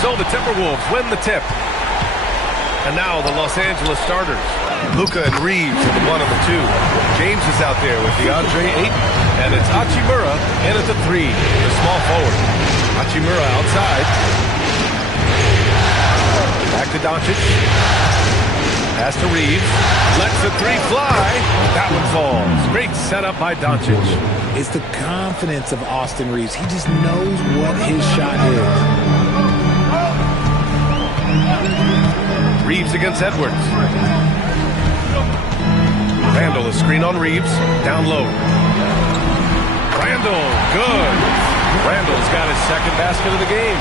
So the Timberwolves win the tip. And now the Los Angeles starters. Luka and Reeves are the 1 and the 2. James is out there with DeAndre Ayton. And it's Hachimura in at the 3, the small forward. Hachimura outside. Back to Doncic. Pass to Reeves. Lets the 3 fly. That one falls. Great setup by Doncic. It's the confidence of Austin Reeves. He just knows what his shot is. Reeves against Edwards. Randall, a screen on Reeves. Down low. Randall, good. Randall's got his second basket of the game.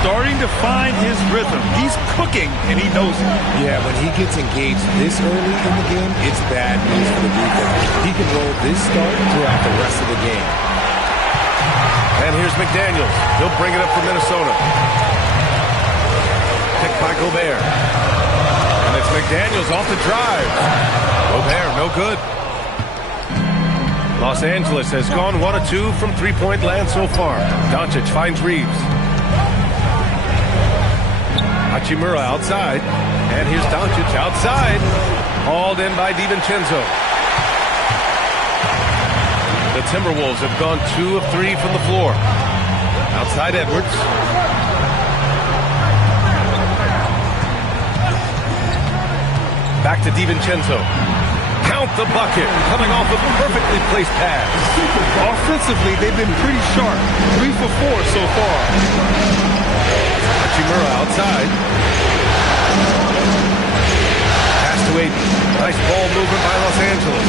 Starting to find his rhythm. He's cooking, and he knows it. Yeah, when he gets engaged this early in the game, it's bad news for the defense. He can roll this start throughout the rest of the game. And here's McDaniels. He'll bring it up for Minnesota. Picked by Gobert. And it's McDaniels off the drive. Gobert, no good. Los Angeles has gone 1 of 2 from three-point land so far. Doncic finds Reeves. Hachimura outside. And here's Doncic outside. Hauled in by DiVincenzo. The Timberwolves have gone 2 of 3 from the floor. Outside Edwards. Back to DiVincenzo. Count the bucket. Coming off a perfectly placed pass. Offensively, they've been pretty sharp. 3 for 4 so far. Hachimura outside. Pass to Ayton. Nice ball movement by Los Angeles.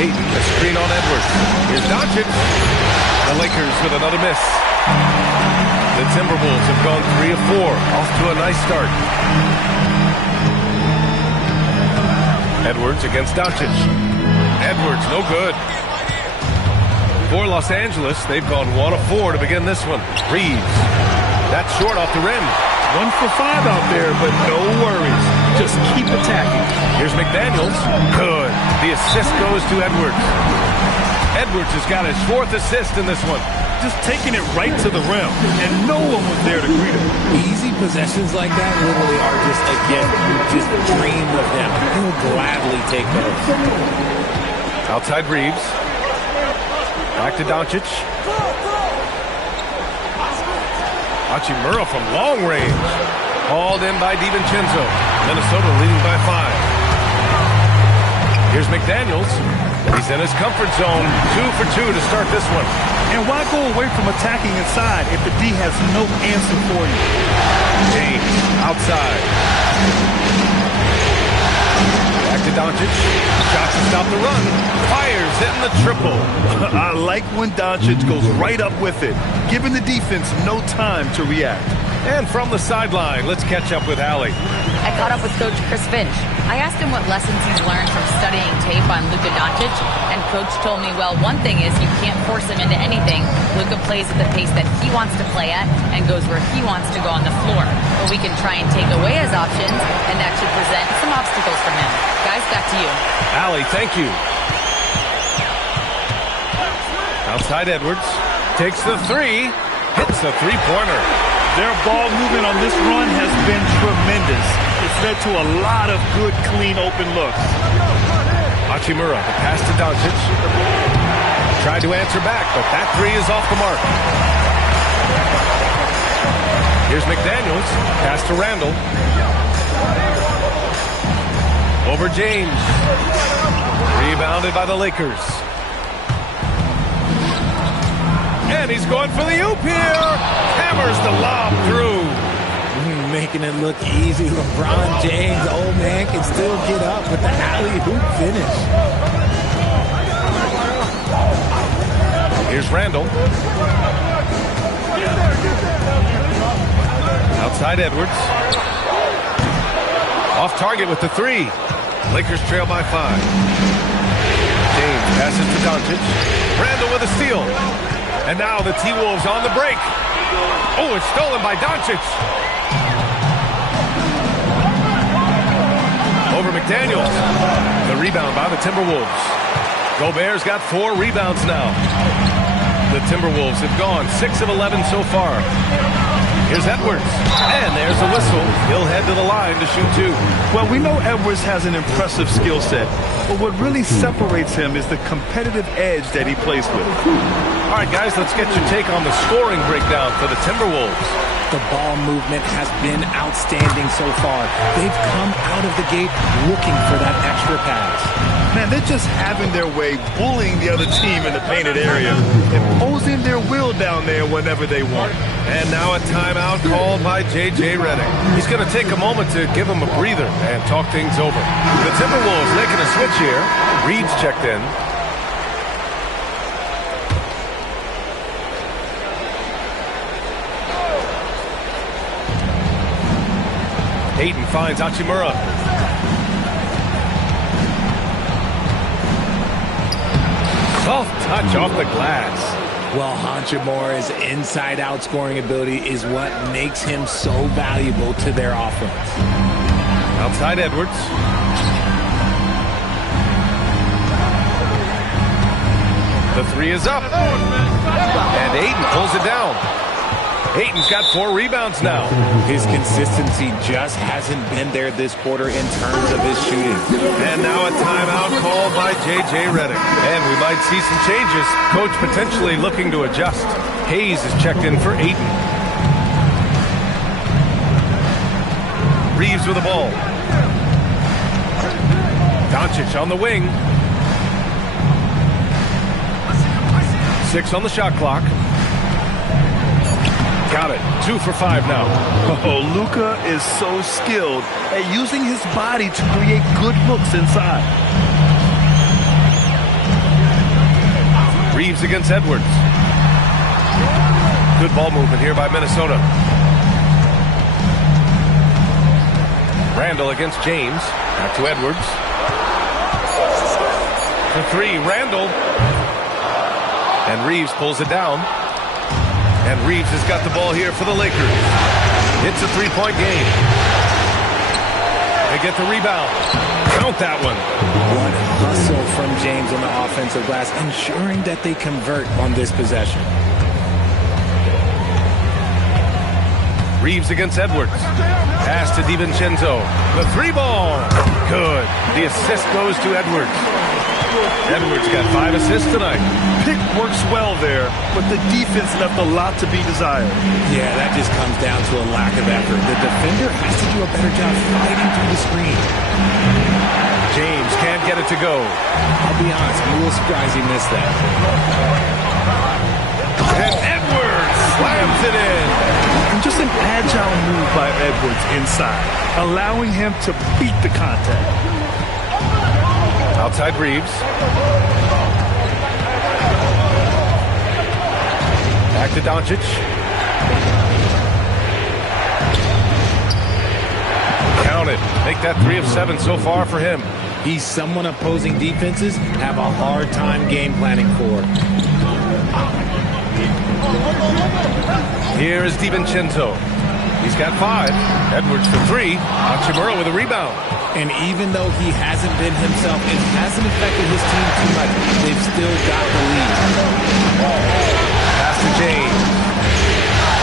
Ayton, a screen on Edwards. Here's Doncic. The Lakers with another miss. The Timberwolves have gone 3 of 4. Off to a nice start. Edwards against Doncic. Edwards, no good. For Los Angeles, they've gone 1 of 4 to begin this one. Reeves. That's short off the rim. 1 for 5 out there, but no worries. Just keep attacking. Here's McDaniels. Good. The assist goes to Edwards. Edwards has got his 4th assist in this one. Just taking it right to the rim, and no one was there to greet him. Easy possessions like that literally are just a gift. Just dream of them. He'll gladly take those. Outside Reeves. Back to Doncic. Hachimura from long range. Hauled in by DiVincenzo. Minnesota leading by 5. Here's McDaniels. He's in his comfort zone. 2 for 2 to start this one. And why go away from attacking inside if the D has no answer for you? James outside. Back to Doncic. Shots to stop the run. Fires in the triple. I like when Doncic goes right up with it, giving the defense no time to react. And from the sideline, let's catch up with Allie. I caught up with Coach Chris Finch. I asked him what lessons he's learned from studying tape on Luka Doncic, and Coach told me, well, one thing is you can't force him into anything. Luka plays at the pace that he wants to play at and goes where he wants to go on the floor. But we can try and take away his options, and that should present some obstacles for him. Guys, back to you. Allie, thank you. Outside Edwards. Takes the 3. Hits the three-pointer. Their ball movement on this run has been tremendous. It's led to a lot of good, clean, open looks. Hachimura, the pass to Doncic. Tried to answer back, but that 3 is off the mark. Here's McDaniels. Pass to Randall. Over James. Rebounded by the Lakers. And he's going for the oop here. Hammers the lob through. Making it look easy. LeBron James, old man, can still get up with the alley-oop finish. Here's Randall. Outside Edwards. Off target with the 3. Lakers trail by 5. James passes to Doncic. Randall with a steal. And now the T-Wolves on the break. Oh, it's stolen by Doncic. Over McDaniels. The rebound by the Timberwolves. Gobert's got 4 rebounds now. The Timberwolves have gone 6 of 11 so far. Here's Edwards, and there's a whistle. He'll head to the line to shoot 2. Well, we know Edwards has an impressive skill set, but what really separates him is the competitive edge that he plays with. All right, guys, let's get your take on the scoring breakdown for the Timberwolves. The ball movement has been outstanding so far. They've come out of the gate looking for that extra pass. Man, they're just having their way, bullying the other team in the painted area, imposing their will down there whenever they want. And now a timeout called by J.J. Redick. He's going to take a moment to give him a breather and talk things over. The Timberwolves making a switch here. Reed's checked in. Ayton finds Hachimura. Soft touch off the glass. Well, Hachimura's inside-out scoring ability is what makes him so valuable to their offense. Outside Edwards. The 3 is up. And Ayton pulls it down. Ayton's got 4 rebounds now. His consistency just hasn't been there this quarter in terms of his shooting. And now a timeout called by J.J. Redick. And we might see some changes. Coach potentially looking to adjust. Hayes is checked in for Ayton. Reeves with the ball. Doncic on the wing. 6 on the shot clock. Got it. 2 for 5 now. Oh, Luka is so skilled at using his body to create good looks inside. Reeves against Edwards. Good ball movement here by Minnesota. Randall against James. Back to Edwards. For 3, Randall. And Reeves pulls it down. And Reeves has got the ball here for the Lakers. It's a 3-point game. They get the rebound. Count that one. What hustle from James on the offensive glass, ensuring that they convert on this possession. Reeves against Edwards. Pass to DiVincenzo. The 3-ball. Good. The assist goes to Edwards. Edwards got 5 assists tonight. Pick works well there, but the defense left a lot to be desired. Yeah, that just comes down to a lack of effort. The defender has to do a better job fighting through the screen. James can't get it to go. I'll be honest, I'm a little surprised he missed that. And Edwards slams it in. And just an agile move by Edwards inside, allowing him to beat the contact. Outside Reeves. Back to Doncic. Count it. Make that 3 of 7 so far for him. He's someone opposing defenses have a hard time game planning for. Here is DiVincenzo. He's got 5. Edwards for 3. Hachimura with a rebound. And even though he hasn't been himself, it hasn't affected his team too much. They've still got the lead. Pass to James.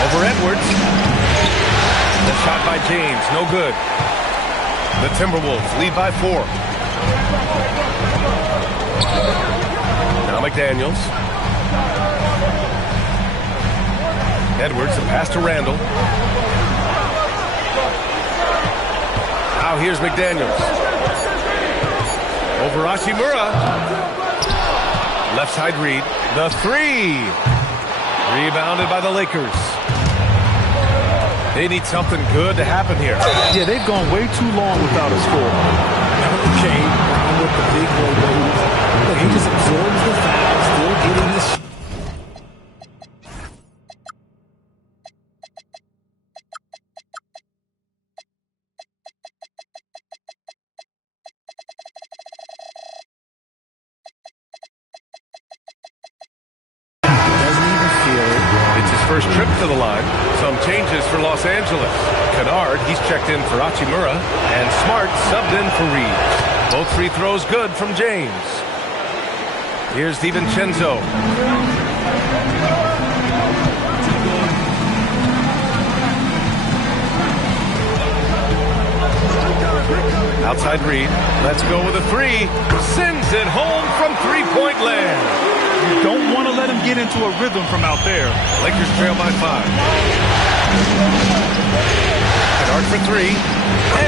Over Edwards. The shot by James. No good. The Timberwolves lead by 4. Now McDaniels. Edwards, a pass to Randall. Now here's McDaniels. Over Hachimura. Left side Reed. The 3. Rebounded by the Lakers. They need something good to happen here. Yeah, they've gone way too long without a score. Okay, Brown with the big boy moves. Look, he just absorbs the foul, still getting this. First trip to the line. Some changes for Los Angeles. Kennard, he's checked in for Hachimura. And Smart subbed in for Reeves. Both free throws good from James. Here's DiVincenzo. Outside Reed. Let's go with a three. Sends it home from three-point land. You don't want to let him get into a rhythm from out there. Lakers trail by 5. Kennard for three.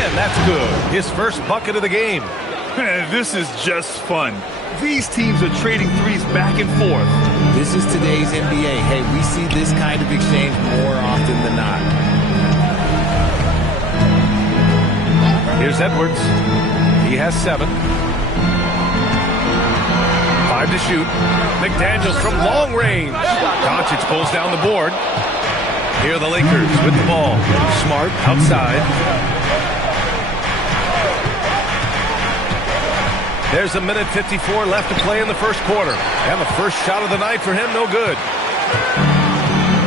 And that's good. His first bucket of the game. This is just fun. These teams are trading threes back and forth. This is today's NBA. Hey, we see this kind of exchange more often than not. Here's Edwards. He has 7. 5 to shoot. McDaniels from long range. Doncic pulls down the board. Here are the Lakers with the ball. Smart outside. There's a minute 54 left to play in the first quarter. And the first shot of the night for him, no good.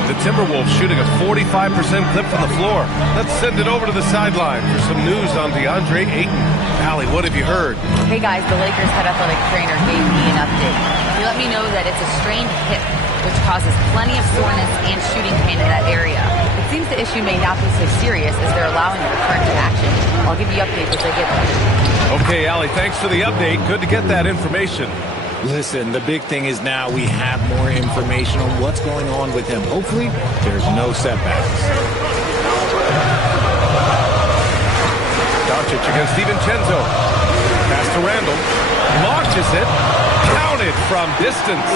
The Timberwolves shooting a 45% clip from the floor. Let's send it over to the sideline for some news on DeAndre Ayton. Allie, what have you heard? Hey guys, the Lakers head athletic trainer gave me an update. He let me know that it's a strained hip, which causes plenty of soreness and shooting pain in that area. It seems the issue may not be so serious as they're allowing a return to action. I'll give you updates as they get them. Okay, Allie, thanks for the update. Good to get that information. Listen, the big thing is now we have more information on what's going on with him. Hopefully, there's no setbacks. Doncic against DiVincenzo. Pass to Randall. Launches it. Counted from distance.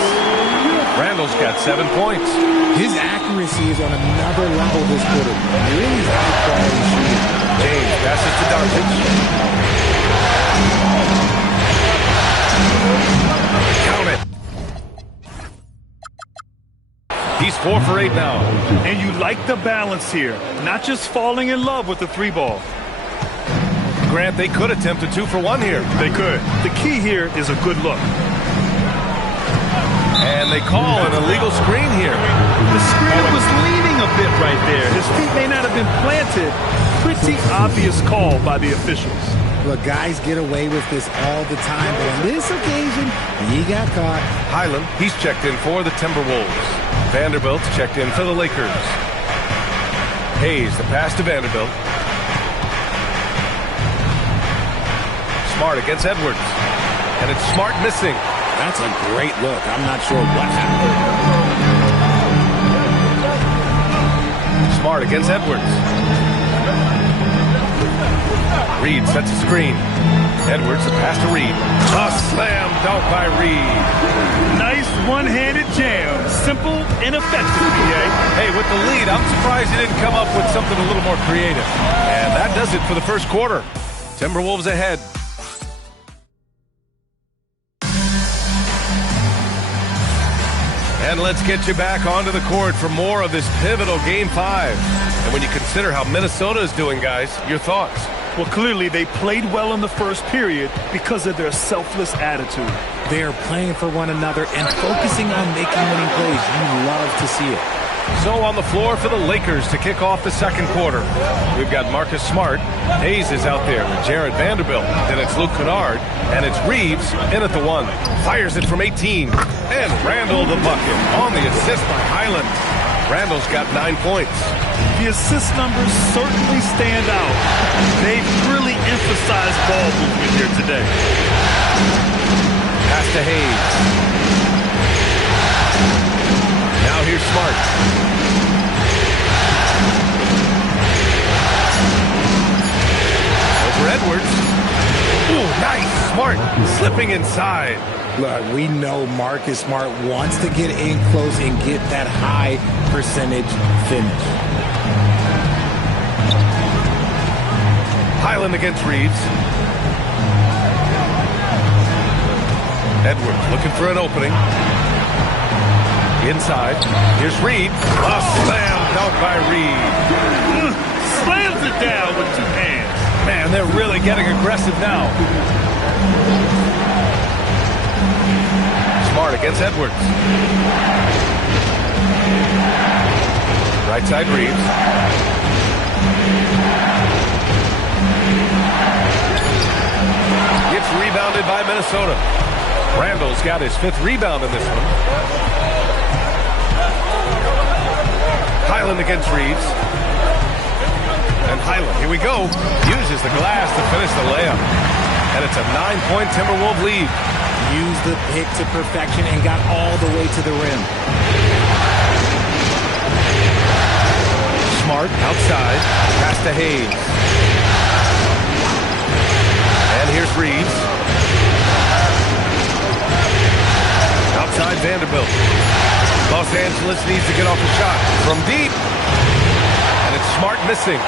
Randall's got 7 points. His accuracy is on another level this quarter. Really high-quality shooting. James passes to Doncic. Count it. He's 4 for 8 now. And you like the balance here. Not just falling in love with the three ball. Grant, they could attempt a 2 for 1 here. They could. The key here is a good look. And they call an illegal screen here. The screener was leaning a bit right there. His feet may not have been planted. Pretty obvious call by the officials. Look, guys get away with this all the time, but on this occasion, he got caught. Highland, he's checked in for the Timberwolves. Vanderbilt's checked in for the Lakers. Hayes, the pass to Vanderbilt. Smart against Edwards. And it's Smart missing. That's a great look. I'm not sure what happened. Smart against Edwards. Reed sets a screen. Edwards, the pass to Reed. A slam dunk by Reed. Nice one-handed jam. Simple and effective, PA. Hey, with the lead, I'm surprised he didn't come up with something a little more creative. And that does it for the first quarter. Timberwolves ahead. And let's get you back onto the court for more of this pivotal Game 5. And when you consider how Minnesota is doing, guys, your thoughts? Well, clearly they played well in the first period because of their selfless attitude. They are playing for one another and focusing on making winning plays. You love to see it. So on the floor for the Lakers to kick off the second quarter. We've got Marcus Smart. Hayes is out there with Jared Vanderbilt. Then it's Luke Kennard. And it's Reeves in at the 1. Fires it from 18. And Randall the bucket on the assist by Highland. Randall's got 9 points. The assist numbers certainly stand out. They've really emphasized ball movement here today. Pass to Hayes. Now here's Smart. Over Edwards. Ooh, nice. Smart slipping inside. Look, we know Marcus Smart wants to get in close and get that high percentage finish. Highland against Reeves. Edwards looking for an opening. Inside. Here's Reed. A slam dunk by Reed. Slams it down with 2 hands. Man, they're really getting aggressive now. Smart against Edwards. Right side Reeves. Gets rebounded by Minnesota. Randall's got his 5th rebound in this one. Highland against Reeves. And Highland, here we go, uses the glass to finish the layup. And it's a 9-point Timberwolves lead. Used the pick to perfection and got all the way to the rim. Smart outside, pass to Hayes. And here's Reeves. Outside Vanderbilt. Los Angeles needs to get off a shot from deep. And it's Smart missing.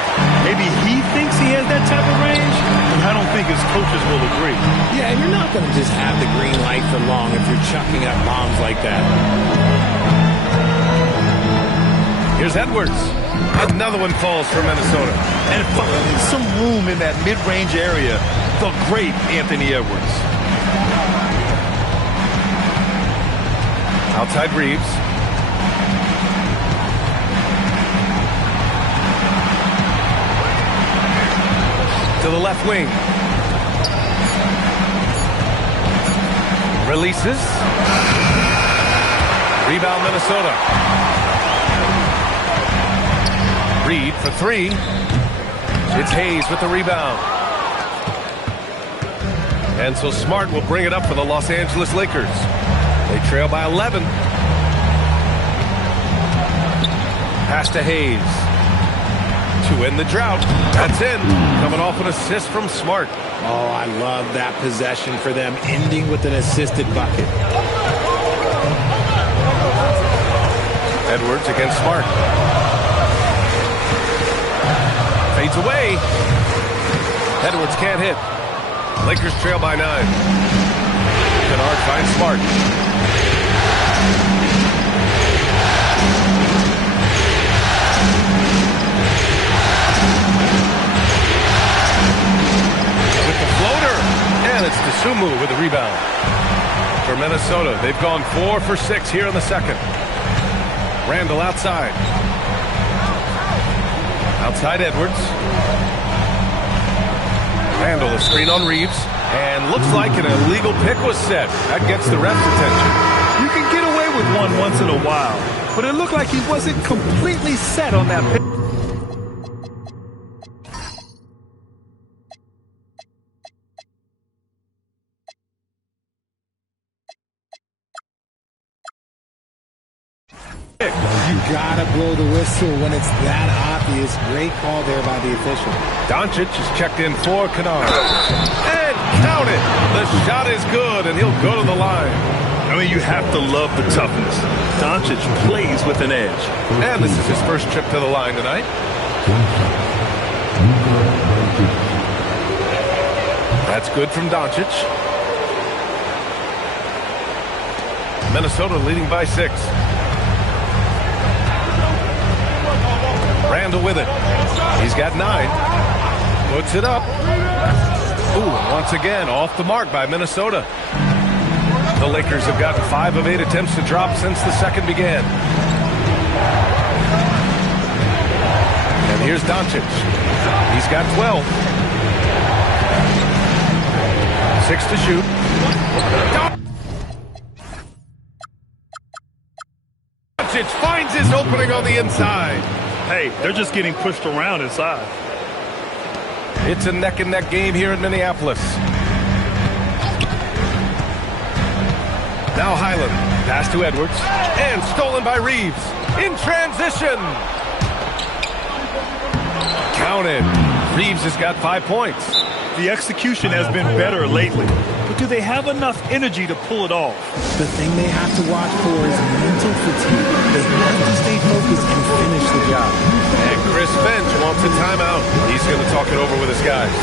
Maybe he thinks he has that type of range, but I don't think his coaches will agree. Yeah, and you're not going to just have the green light for long if you're chucking up bombs like that. Here's Edwards. Another one falls for Minnesota. And finding some room in that mid-range area, the great Anthony Edwards. Outside Reeves. To the left wing. Releases. Rebound Minnesota. Reed for three. It's Hayes with the rebound. And so Smart will bring it up for the Los Angeles Lakers. They trail by 11. Pass to Hayes. To end the drought. That's in. Coming off an assist from Smart. Oh, I love that possession for them, ending with an assisted bucket. Edwards against Smart. Fades away. Edwards can't hit. Lakers trail by 9. Kennard finds Smart. With the floater. And it's Dosunmu with the rebound. For Minnesota, they've gone 4 for 6 here in the second. Randall outside. Outside Edwards. Randall, a screen on Reeves. And looks like an illegal pick was set. That gets the ref's attention. You can get away with one once in a while, but it looked like he wasn't completely set on that pick. You gotta blow the whistle when it's that obvious. Great call there by the official. Doncic is checked in for Kennard. And count it. The shot is good, and he'll go to the line. I mean, you have to love the toughness. Doncic plays with an edge. And this is his first trip to the line tonight. That's good from Doncic. Minnesota leading by 6. Randall with it. He's got 9. Puts it up. Ooh, once again, off the mark by Minnesota. The Lakers have gotten 5 of 8 attempts to drop since the second began. And here's Doncic. He's got 12. 6 to shoot. Doncic finds his opening on the inside. Hey, they're just getting pushed around inside. It's a neck-and-neck game here in Minneapolis. Now Highland. Pass to Edwards. And stolen by Reeves. In transition. Counted. Reeves has got 5 points. The execution has been better lately. But do they have enough energy to pull it off? The thing they have to watch for is mental fatigue. They have to stay focused and finish the job. And Chris Finch wants a timeout. He's going to talk it over with his guys.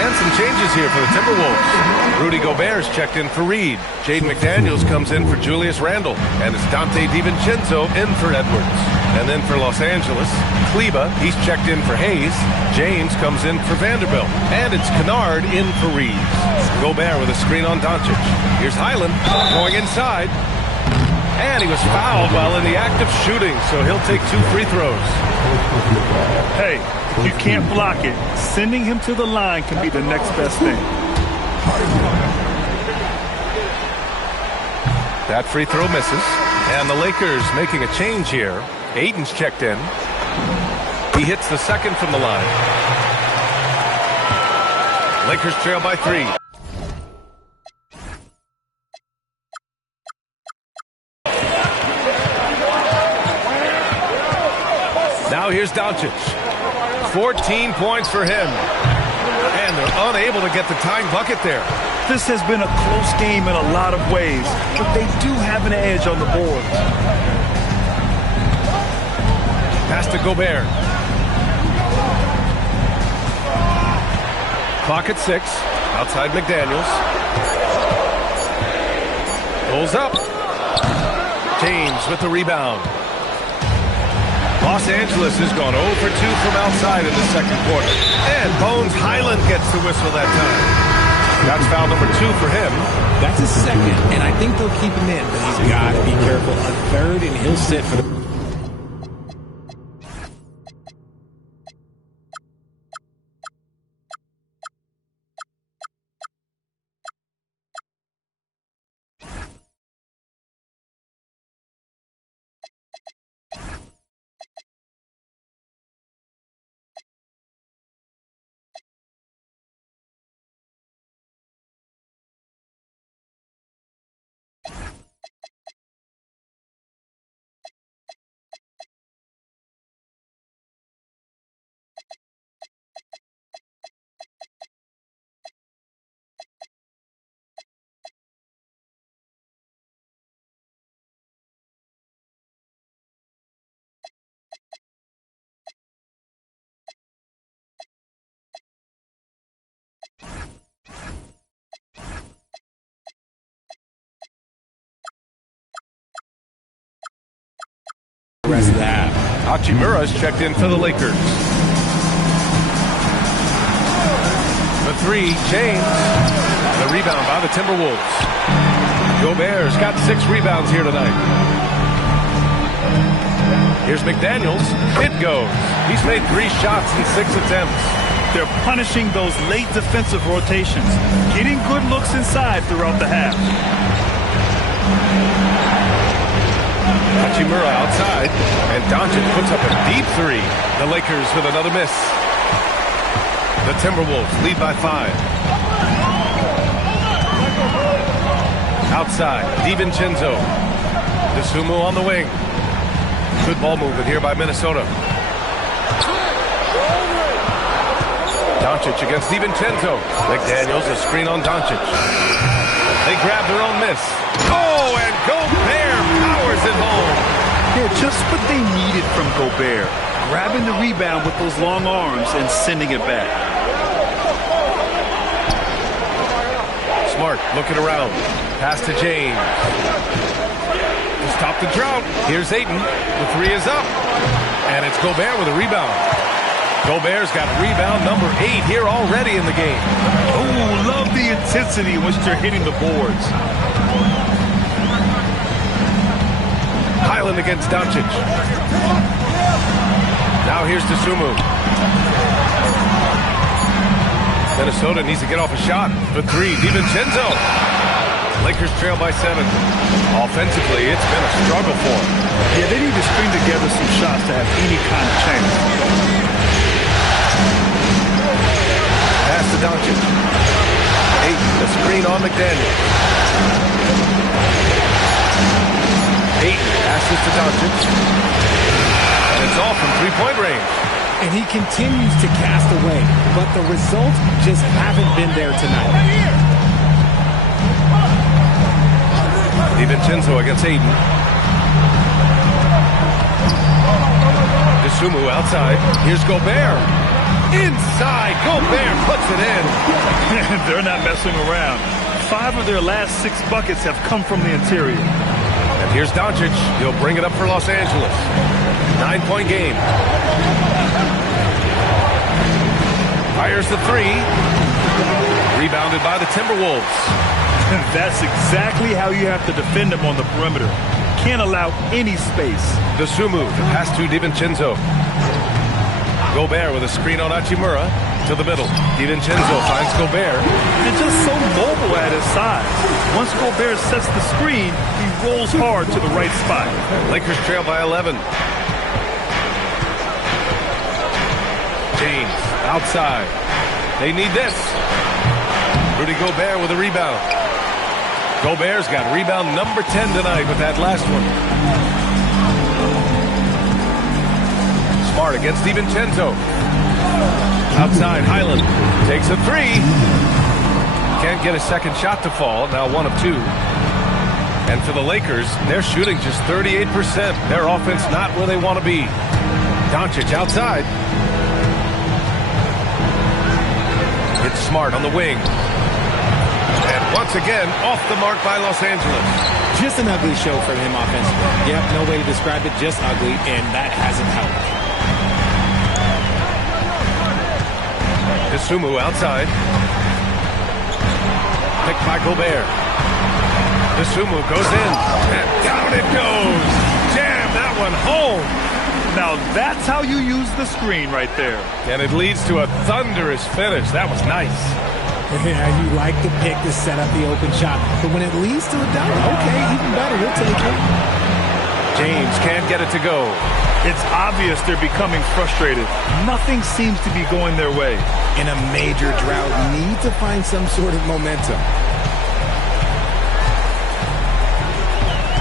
And some changes here for the Timberwolves. Rudy Gobert is checked in for Reed. Jaden McDaniels comes in for Julius Randle. And it's Dante DiVincenzo in for Edwards. And then for Los Angeles, Kleba, he's checked in for Hayes. James comes in for Vanderbilt. And it's Kennard in for Reeves. Gobert with a screen on Doncic. Here's Highland going inside. And he was fouled while in the act of shooting, so he'll take 2 free throws. Hey, if you can't block it, sending him to the line can be the next best thing. That free throw misses. And the Lakers making a change here. Ayton's checked in. He hits the second from the line. Lakers trail by 3. Now here's Doncic. 14 points for him. And they're unable to get the tying bucket there. This has been a close game in a lot of ways, but they do have an edge on the board. Pass to Gobert. Clock at 6. Outside McDaniels. Pulls up. James with the rebound. Los Angeles has gone 0 for 2 from outside in the second quarter. And Bones Highland gets the whistle that time. That's foul number 2 for him. That's his second, and I think they'll keep him in, but he's got to be careful. A third, and he'll sit for the... rest of that. Hachimura's checked in for the Lakers. The 3, James. The rebound by the Timberwolves. Gobert's got 6 rebounds here tonight. Here's McDaniels. It goes. He's made 3 shots in 6 attempts. They're punishing those late defensive rotations, getting good looks inside throughout the half. Hachimura outside, and Doncic puts up a deep 3. The Lakers with another miss. The Timberwolves lead by 5. Outside, DiVincenzo. Dosunmu on the wing. Good ball movement here by Minnesota. Doncic against DiVincenzo. McDaniels, a screen on Doncic. They grab their own miss. Oh, and Gobert powers it home. Yeah, just what they needed from Gobert. Grabbing the rebound with those long arms and sending it back. Smart looking around. Pass to James. To stop the drought. Here's Ayton. The 3 is up. And it's Gobert with a rebound. Gobert's got rebound number 8 here already in the game. Oh, love the intensity in which they're hitting the boards. Highland against Doncic. Now here's Dosunmu. Minnesota needs to get off a shot. The 3, DiVincenzo. Lakers trail by 7. Offensively, it's been a struggle for them. Yeah, they need to string together some shots to have any kind of chance. Pass to Doncic. 8, the screen on McDaniel. 8 passes to Doncic. And it's off from 3-point range. And he continues to cast away, but the results just haven't been there tonight. DiVincenzo against Ayton. Dosunmu outside. Here's Gobert. Inside. Gobert puts it in. They're not messing around. 5 of their last 6 buckets have come from the interior. And here's Doncic. He'll bring it up for Los Angeles. 9-point game. Fires the 3. Rebounded by the Timberwolves. That's exactly how you have to defend them on the perimeter. can't allow any space. Dosunmu to pass to DiVincenzo. Gobert with a screen on Hachimura to the middle. DiVincenzo finds Gobert. They're just so mobile at his size. Once Gobert sets the screen, he rolls hard to the right spot. Lakers trail by 11. James outside. They need this. Rudy Gobert with a rebound. Gobert's got rebound number 10 tonight with that last one. Smart against DiVincenzo. Outside, Highland takes a three. Can't get a second shot to fall. Now 1 of 2. And for the Lakers, they're shooting just 38%. Their offense not where they want to be. Doncic outside. It's Smart on the wing. And once again, off the mark by Los Angeles. Just an ugly show for him offensively. Yep, no way to describe it, just ugly, and that hasn't helped. Dosunmu outside. Picked by Gobert. Dosunmu goes in, and down it goes. Jam that one home. Now that's how you use the screen right there. And it leads to a thunderous finish. That was nice. Yeah, you like the pick to set up the open shot, but when it leads to a dunk, okay, even better, we'll take it. James can't get it to go. It's obvious they're becoming frustrated. Nothing seems to be going their way. In a major drought, need to find some sort of momentum.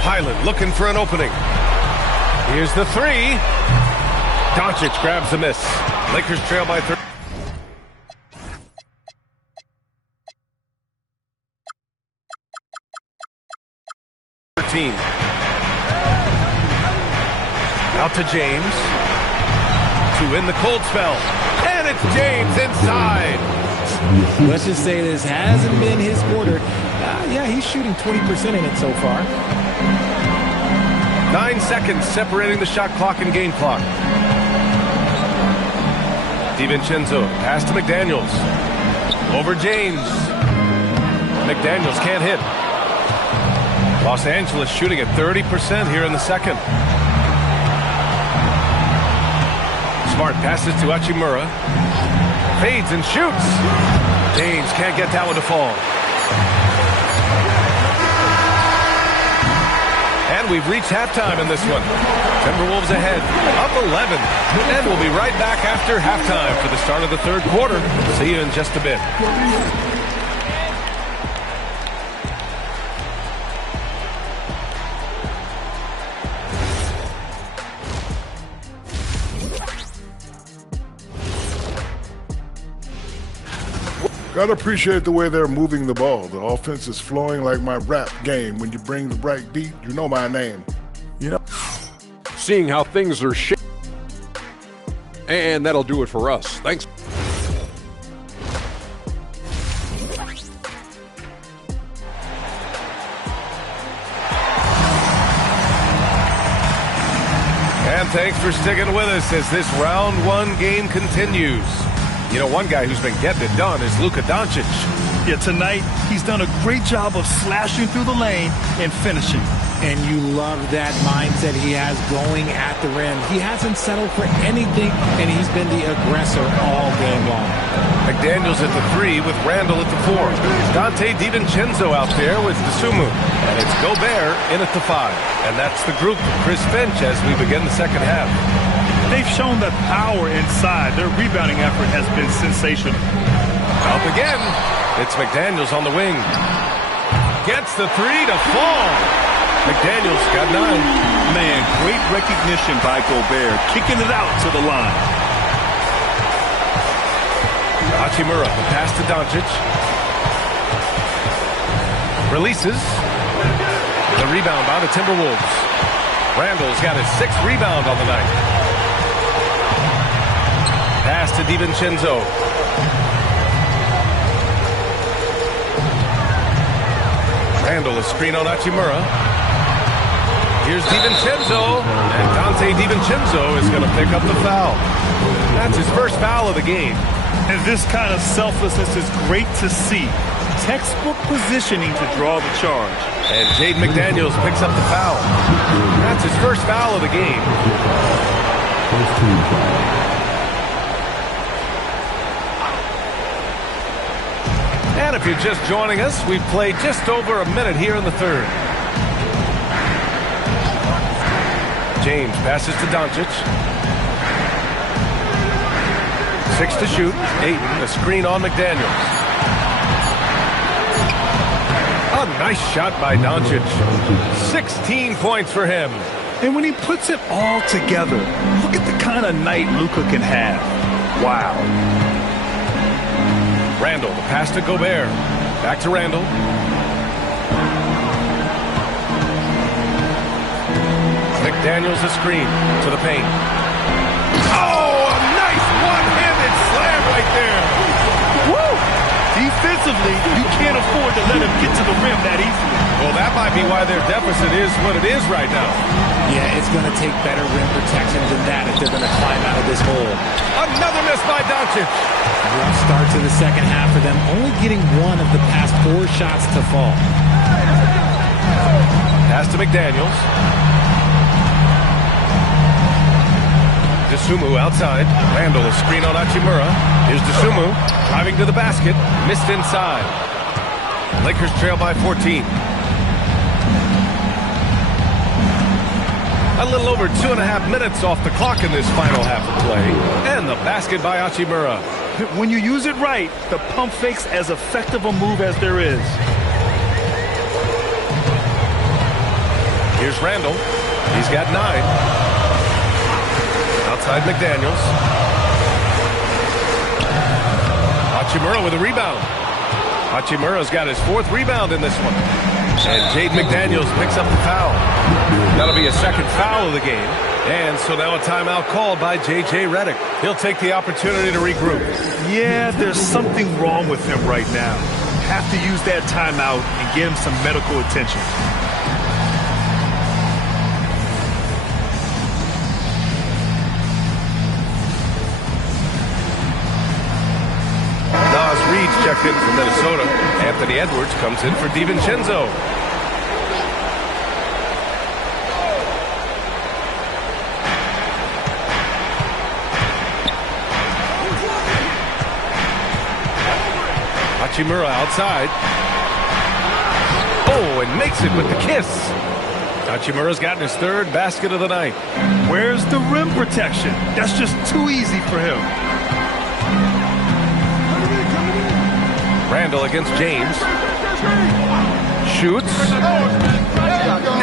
Highland looking for an opening. Here's the three. Doncic grabs the miss. Lakers trail by 3. Out to James. To in the cold spell. And it's James inside. Let's just say this hasn't been his quarter. Yeah, he's shooting 20% in it so far. 9 seconds separating the shot clock and game clock. DiVincenzo pass to McDaniels. Over James. McDaniels can't hit. Los Angeles shooting at 30% here in the second. Smart passes to Hachimura. Fades and shoots. James can't get that one to fall. And we've reached halftime in this one. Timberwolves ahead, up 11. And we'll be right back after halftime for the start of the third quarter. See you in just a bit. Gotta appreciate the way they're moving the ball. The offense is flowing like my rap game. When you bring the right beat, you know my name. You know. Seeing how things are shaping. And that'll do it for us. Thanks. And thanks for sticking with us as this round one game continues. You know, one guy who's been getting it done is Luka Doncic. Yeah, tonight he's done a great job of slashing through the lane and finishing. And you love that mindset he has going at the rim. He hasn't settled for anything, and he's been the aggressor all game long. McDaniels at the 3 with Randall at the 4. Dante DiVincenzo out there with Dosunmu. And it's Gobert in at the 5. And that's the group for Chris Finch as we begin the second half. They've shown that power inside. Their rebounding effort has been sensational. Up again. It's McDaniels on the wing. Gets the 3 to fall. McDaniels got 9. Man, great recognition by Gobert, kicking it out to the line. Hachimura, the pass to Doncic. Releases. The rebound by the Timberwolves. Randall's got his 6th rebound on the night. Pass to DiVincenzo. Randall, a screen on Hachimura. Here's DiVincenzo, and Dante DiVincenzo is going to pick up the foul. That's his first foul of the game. And this kind of selflessness is great to see. Textbook positioning to draw the charge. And Jaden McDaniels picks up the foul. That's his first foul of the game. And if you're just joining us, we've played just over a minute here in the third. James passes to Doncic. 6 to shoot. Ayton, a screen on McDaniels. A nice shot by Doncic. 16 points for him. And when he puts it all together, look at the kind of night Luka can have. Wow. Randall, the pass to Gobert. Back to Randall. McDaniels a screen to the paint. Oh, a nice one-handed slam right there. Woo! Defensively, you can't afford to let him get to the rim that easily. Well, that might be why their deficit is what it is right now. Yeah, it's going to take better rim protection than that if they're going to climb out of this hole. Another miss by Doncic. Rough start to the second half for them, only getting one of the past 4 shots to fall. Pass to McDaniels. Dosunmu outside. Randall a screen on Hachimura. Here's Dosunmu driving to the basket. Missed inside. Lakers trail by 14. A little over 2.5 minutes off the clock in this final half of play. And the basket by Hachimura. When you use it right, the pump fake's as effective a move as there is. Here's Randall. He's got 9. Outside McDaniels. Hachimura with a rebound. Hachimura's got his 4th rebound in this one. And Jaden McDaniels picks up the foul. That'll be a second foul of the game. And so now a timeout called by J.J. Redick. He'll take the opportunity to regroup. Yeah, there's something wrong with him right now. Have to use that timeout and get him some medical attention. Reed checked in for Minnesota. Anthony Edwards comes in for DiVincenzo. Hachimura outside. Oh, and makes it with the kiss. Hachimura's gotten his 3rd basket of the night. Where's the rim protection? That's just too easy for him. Randall against James. Shoots.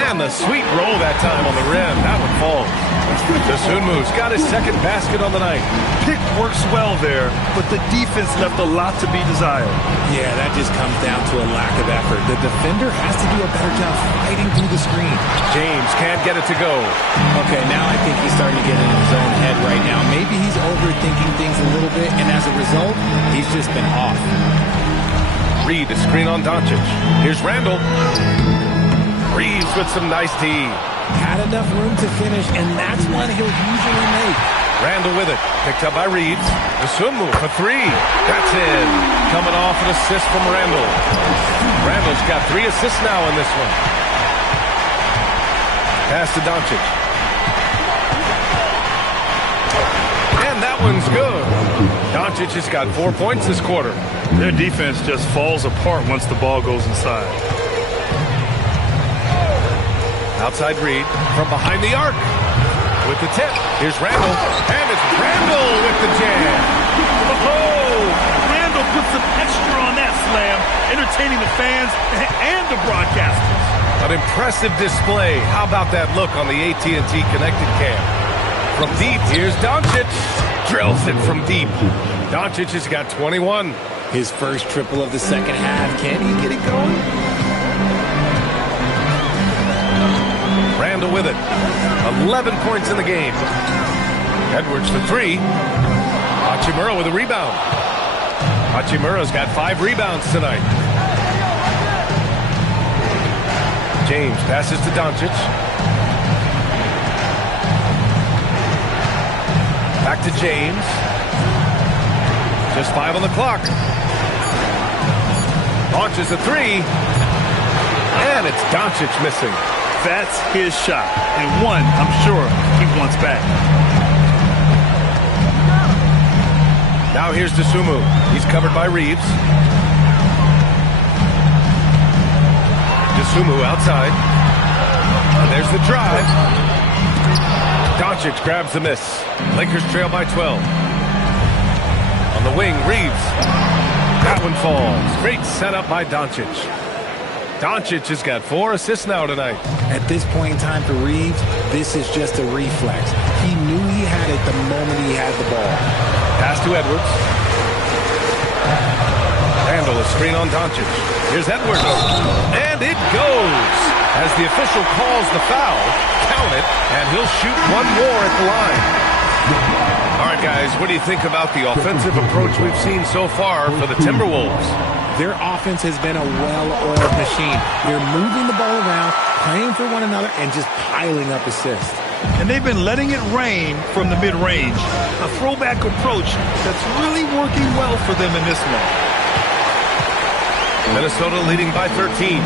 And the sweet roll that time on the rim. That one falls. Dosunmu's got his 2nd basket on the night. Pick works well there, but the defense left a lot to be desired. Yeah, that just comes down to a lack of effort. The defender has to do a better job fighting through the screen. James can't get it to go. Okay, now I think he's starting to get in his own head right now. Maybe he's overthinking things a little bit, and as a result, he's just been off. Reed, a screen on Doncic. Here's Randall. Reeves with some nice D. Had enough room to finish, and that's one he'll usually make. Randall with it. Picked up by Reeves. Dosunmu for 3. That's in. Coming off an assist from Randall. Randall's got 3 assists now in this one. Pass to Doncic. And that one's good. Doncic has got 4 points this quarter. Their defense just falls apart once the ball goes inside. Outside Reed from behind the arc with the tip. Here's Randall, and it's Randall with the jam. Oh, Randall put some extra on that slam, entertaining the fans and the broadcasters. An impressive display. How about that look on the AT&T Connected Cam? From deep, here's Doncic. Drills it from deep. Doncic has got 21. His first triple of the second half. Can he get it going? Randall with it. 11 points in the game. Edwards for 3. Hachimura with a rebound. Hachimura's got 5 rebounds tonight. James passes to Doncic. Back to James. Just 5 on the clock. Launches a three. And it's Doncic missing. That's his shot. And one, I'm sure, he wants back. Now here's Dosunmu. He's covered by Reeves. Dosunmu outside. And there's the drive. Doncic grabs the miss. Lakers trail by 12. On the wing, Reeves. That one falls. Great setup by Doncic. Doncic has got 4 assists now tonight. At this point in time for Reeves, this is just a reflex. He knew he had it the moment he had the ball. Pass to Edwards. Randle, a screen on Doncic. Here's Edwards. And it goes. As the official calls the foul, count it, and he'll shoot one more at the line. All right, guys, what do you think about the offensive approach we've seen so far for the Timberwolves? Their offense has been a well-oiled machine. They're moving the ball around, playing for one another, and just piling up assists. And they've been letting it rain from the mid-range. A throwback approach that's really working well for them in this one. Minnesota leading by 13.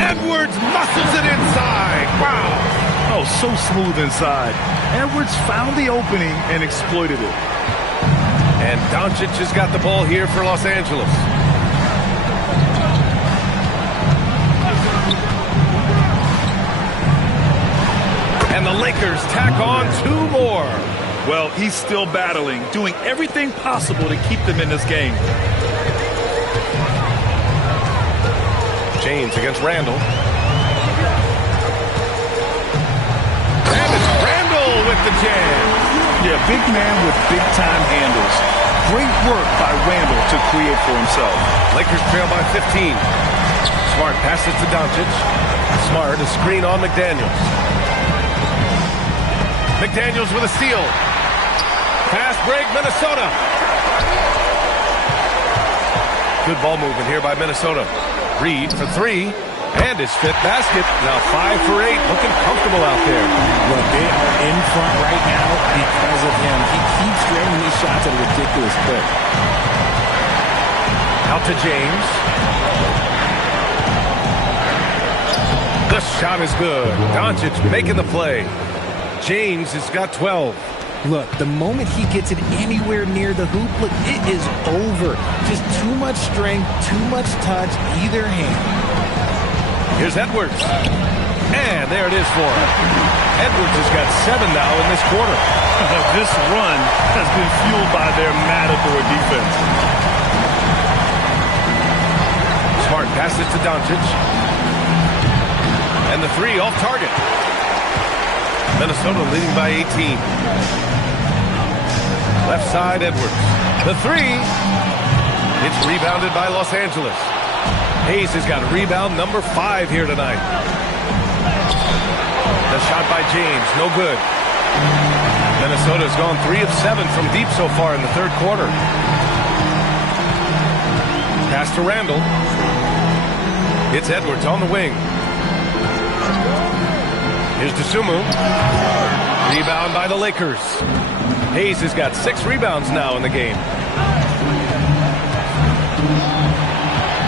Edwards muscles it inside. Wow. Oh, so smooth inside. Edwards found the opening and exploited it. And Doncic has got the ball here for Los Angeles. And the Lakers tack on 2 more. Well, he's still battling, doing everything possible to keep them in this game. James against Randle. And it's Randle with the jam. Yeah, big man with big-time handles. Great work by Randle to create for himself. Lakers trail by 15. Smart passes to Doncic. Smart, a screen on McDaniels. McDaniels with a steal. Fast break, Minnesota. Good ball movement here by Minnesota. Reed for 3. And his 5th basket. Now 5 for 8. Looking comfortable out there. Look, they are in front right now because of him. He keeps draining these shots at a ridiculous clip. Out to James. The shot is good. Doncic making the play. James has got 12. Look, the moment he gets it anywhere near the hoop, look, it is over. Just too much strength, too much touch, either hand. Here's Edwards. And there it is for him. Edwards has got 7 now in this quarter. This run has been fueled by their Matador defense. Smart passes to Doncic. And the 3 off target. Minnesota leading by 18. Left side, Edwards. The 3. It's rebounded by Los Angeles. Hayes has got rebound number 5 here tonight. The shot by James, no good. Minnesota's gone 3 of 7 from deep so far in the 3rd quarter. Pass to Randle. It's Edwards on the wing. Here's Dosunmu. Rebound by the Lakers. Hayes has got 6 rebounds now in the game.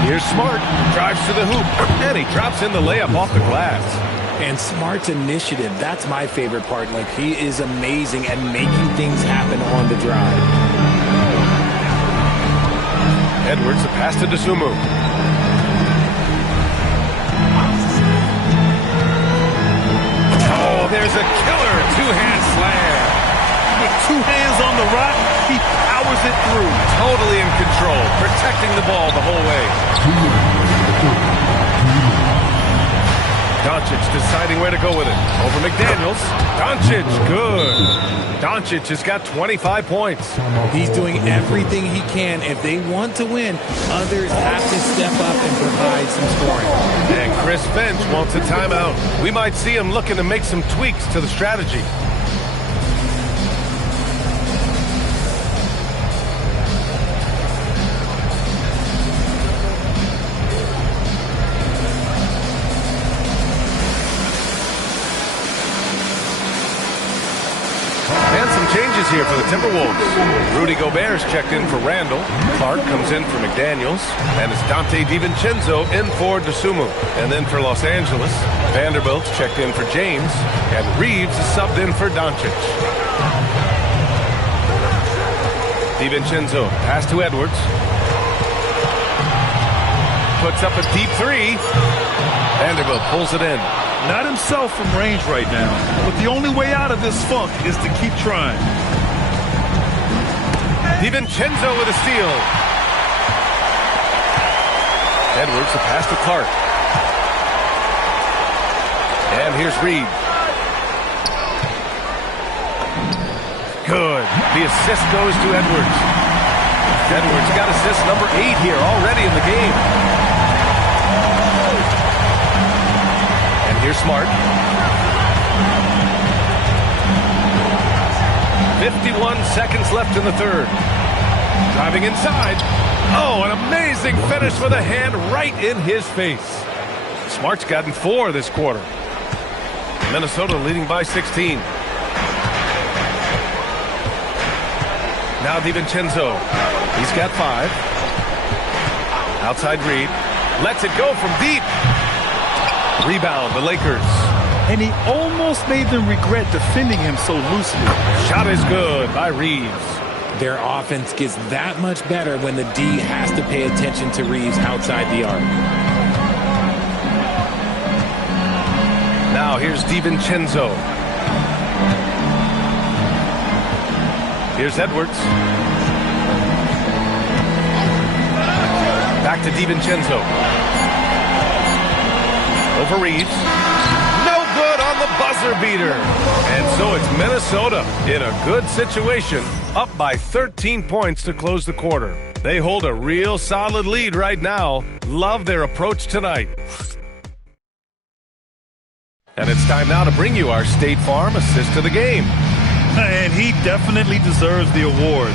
Here's Smart. Drives to the hoop. And he drops in the layup off the glass. And Smart's initiative, that's my favorite part. Like, he is amazing at making things happen on the drive. Edwards, the pass to Dosunmu. Oh, there's a killer 2-hand slam. With 2 hands on the rock, he powers it through. Totally in control, protecting the ball the whole way. Doncic deciding where to go with it. Over McDaniels. Doncic, good. Doncic has got 25 points. He's doing everything he can. If they want to win, others have to step up and provide some scoring. And Chris Finch wants a timeout. We might see him looking to make some tweaks to the strategy. And some some changes here for the Timberwolves. Rudy Gobert's checked in for Randall. Clark comes in for McDaniels. And it's Dante DiVincenzo in for DeSumo. And then for Los Angeles, Vanderbilt's checked in for James. And Reeves is subbed in for Doncic. DiVincenzo, pass to Edwards. Puts up a deep three. Vanderbilt pulls it in. Not himself from range right now, but the only way out of this funk is to keep trying. DiVincenzo with a steal. Edwards, the pass to Clark. And here's Reed. Good. The assist goes to Edwards. Edwards got assist number 8 here already in the game. Here's Smart. 51 seconds left in the third. Driving inside. Oh, an amazing finish with a hand right in his face. Smart's gotten 4 this quarter. Minnesota leading by 16. Now DiVincenzo. He's got 5. Outside Reed. Lets it go from deep. Rebound, the Lakers. And he almost made them regret defending him so loosely. Shot is good by Reeves. Their offense gets that much better when the D has to pay attention to Reeves outside the arc. Now here's DiVincenzo. Here's Edwards. Back to DiVincenzo. Over Reeves. No good on the buzzer beater. And so it's Minnesota in a good situation, up by 13 points to close the quarter. They hold a real solid lead right now. Love their approach tonight. And it's time now to bring you our State Farm assist of the game. And he definitely deserves the award.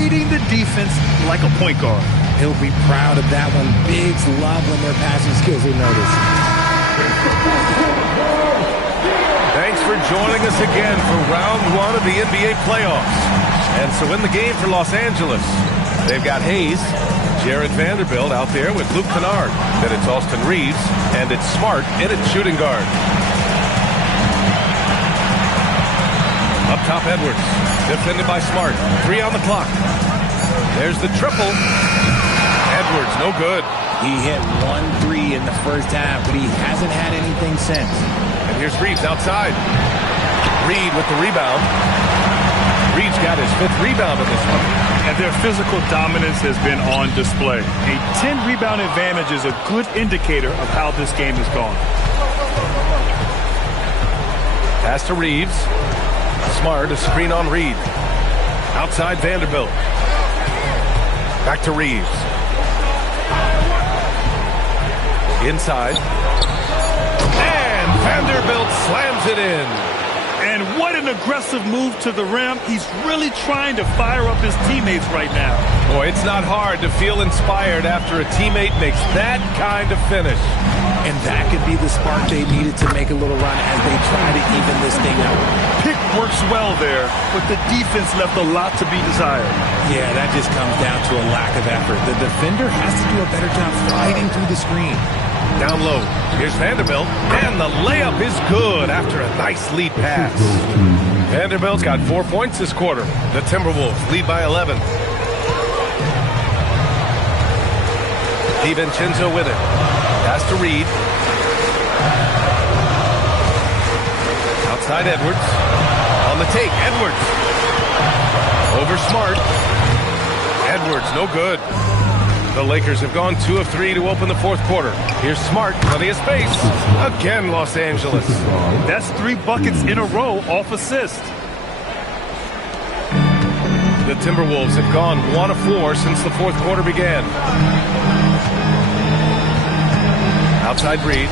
Reading the defense like a point guard. He'll be proud of that one. Bigs love when their passing skills are noticed. Thanks for joining us again for round 1 of the NBA playoffs. And so in the game for Los Angeles, they've got Hayes, Jared Vanderbilt out there with Luke Kennard. Then it's Austin Reeves, and it's Smart in at shooting guard. Up top, Edwards, defended by Smart. 3 on the clock. There's the triple. Edwards, no good. He hit 1-3 in the first half, but he hasn't had anything since. And here's Reeves outside. Reed with the rebound. Reeves got his 5th rebound in this one. And their physical dominance has been on display. A 10-rebound advantage is a good indicator of how this game has gone. Pass to Reeves. Smart, a screen on Reed. Outside Vanderbilt. Back to Reeves. Inside. And Vanderbilt slams it in. And what an aggressive move to the rim. He's really trying to fire up his teammates right now. Boy, it's not hard to feel inspired after a teammate makes that kind of finish. And that could be the spark they needed to make a little run as they try to even this thing out. Pick works well there, but the defense left a lot to be desired. Yeah, that just comes down to a lack of effort. The defender has to do a better job fighting through the screen. Down low. Here's Vanderbilt. And the layup is good after a nice lead pass. Vanderbilt's got 4 points this quarter. The Timberwolves lead by 11. DiVincenzo with it. Pass to Reed. Outside Edwards. On the take, Edwards. Over Smart. Edwards, no good. The Lakers have gone 2 of 3 to open the 4th quarter. Here's Smart, plenty of space. Again, Los Angeles. That's 3 buckets in a row off assist. The Timberwolves have gone 1 of 4 since the 4th quarter began. Outside Reed.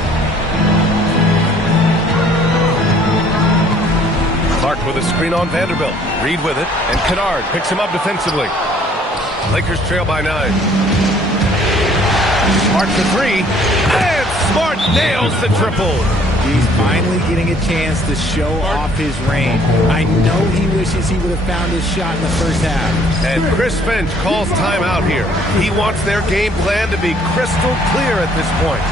Clark with a screen on Vanderbilt. Reed with it, and Kennard picks him up defensively. Lakers trail by 9. Smart for 3, and Smart nails the triple. He's finally getting a chance to show off his range. I know he wishes he would have found his shot in the first half. And Chris Finch calls timeout here. He wants their game plan to be crystal clear at this point.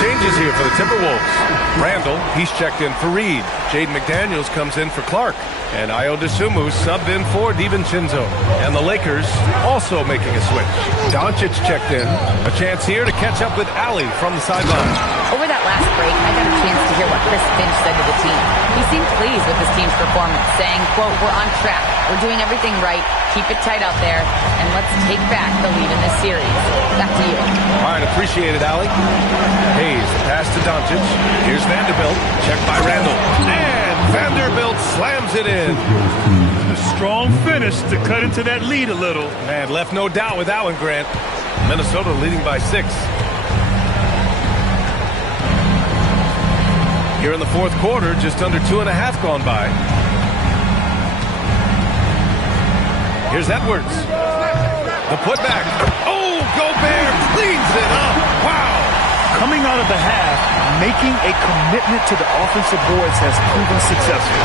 Changes here for the Timberwolves. Randall, he's checked in for Reed. Jaden McDaniels comes in for Clark. And Ayo Dosunmu subbed in for DiVincenzo. And the Lakers also making a switch. Doncic checked in. A chance here to catch up with Allie from the sideline. Over that last break, I got a chance to hear what Chris Finch said to the team. He seemed pleased with his team's performance, saying, quote, "We're on track. We're doing everything right. Keep it tight out there, and let's take back the lead in this series." Back to you. All right, appreciate it, Allie. Hayes, pass to Doncic. Here's Vanderbilt, checked by Randall. And Vanderbilt slams it in. A strong finish to cut into that lead a little. Man, left no doubt with that one, Grant. Minnesota leading by 6. Here in the fourth quarter, just under 2.5 gone by. Here's Edwards. The putback. Oh, Gobert cleans it up. Wow. Coming out of the half, making a commitment to the offensive boards has proven successful.